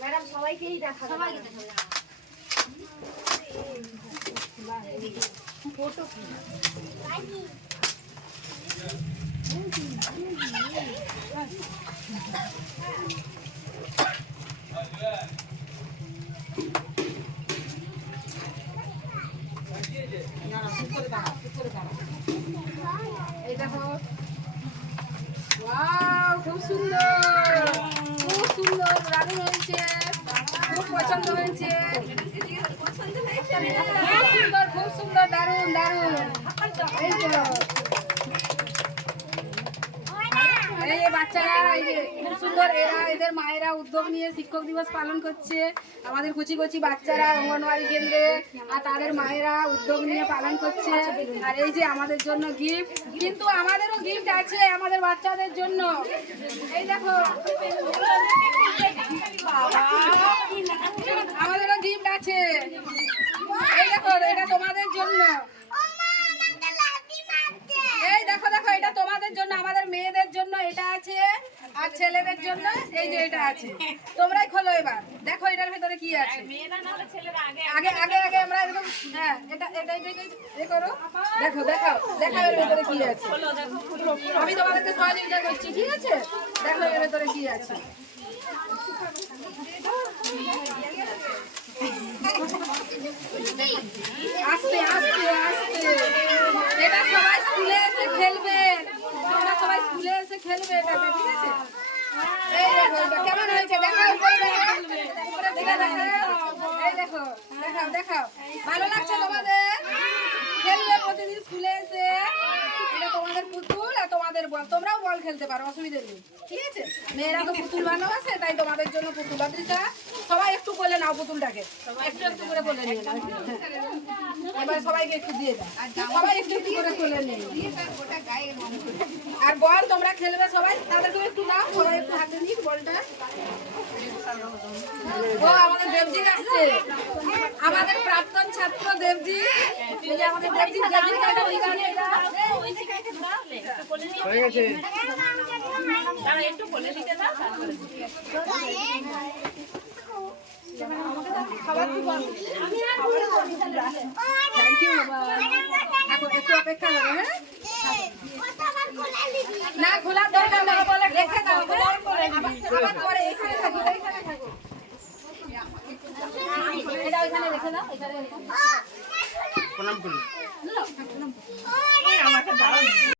madam সবাইকেই দেখা photo এই দেখো ওয়াও খুব সুন্দর দারুণ হয়েছে খুব পছন্দ হয়েছে খুব সুন্দর দারুণ এই তো এই যে বাচ্চারা এই যে খুব সুন্দর এদের মায়েরা উদ্যোগ নিয়ে শিক্ষক দিবস পালন করছে আমাদের কুচি কুচি বাচ্চারা অঙ্গনওয়াড়ি কেন্দ্রে আর তাদের মায়েরা উদ্যোগ নিয়ে পালন করছে আর এই যে আমাদের জন্য গিফট কিন্তু আমাদেরও গিফট আছে আমাদের বাচ্চাদের জন্য এই দেখো আমাদেরও গিফট আছে এই দেখো এটা তোমাদের জন্য এই দেখো এটা তোমাদের জন্য আমাদের মেয়েদের জন্য এটা আছে আর ছেলেদের জন্য এই যে এটা আছে তোমরাই খোলো এবার দেখো এটার ভিতরে কি আছে আগে আমরা এরকম হ্যাঁ এটা এ করো দেখাও এর ভিতরে কি আছে আমি তোমাদেরকে সহযোগিতা করছি ঠিক আছে দেখো এর ভিতরে কি আছে আস্তে এটা সবাই স্কুলে এসে খেলবে তোমরা সবাই স্কুলে এসে খেলবে এটাতে ঠিক আছে এই দেখো কেমন হয়েছে দেখাও এই দেখো দেখাও ভালো লাগছে তোমাদের খেলবে প্রতিদিন স্কুলে এসে এটা তোমাদের পুতুল আর তোমাদের বল তোমরাও বল খেলতে পারো অসুবিধা নেই ঠিক আছে মেয়েরা তো পুতুল ভালোবাসে তাই তোমাদের জন্য পুতুল বাদ্রিকা সবাই একটু বলে নাও পুতুলটাকে একটু করে বলে নিয়ে নাও এবার সবাইকে একটু দিয়ে দাও সবাই একটু করে তুলে নিয়ে আর বল তোমরা খেলবে সবাই তাদেরকে একটু দাও সবাই একটু হাতে নিন বলটা ও আমাদের দেবজি আসছে আমাদের প্রাক্তন ছাত্র দেবজি এই যে আমাদের দেবজি কাটা ওইখানে এটা হয়ে গেছে দাঁড়া একটু বলে দিতে দাও থ্যাংক ইউ বাবা একটু অপেক্ষা করো হ্যাঁ না খোলার দরকার নেই রেখে দাও আবার পরে এখানে থাকো এটা ওইখানে রেখে দাও এখানে প্রণাম করুন আমাকে দাও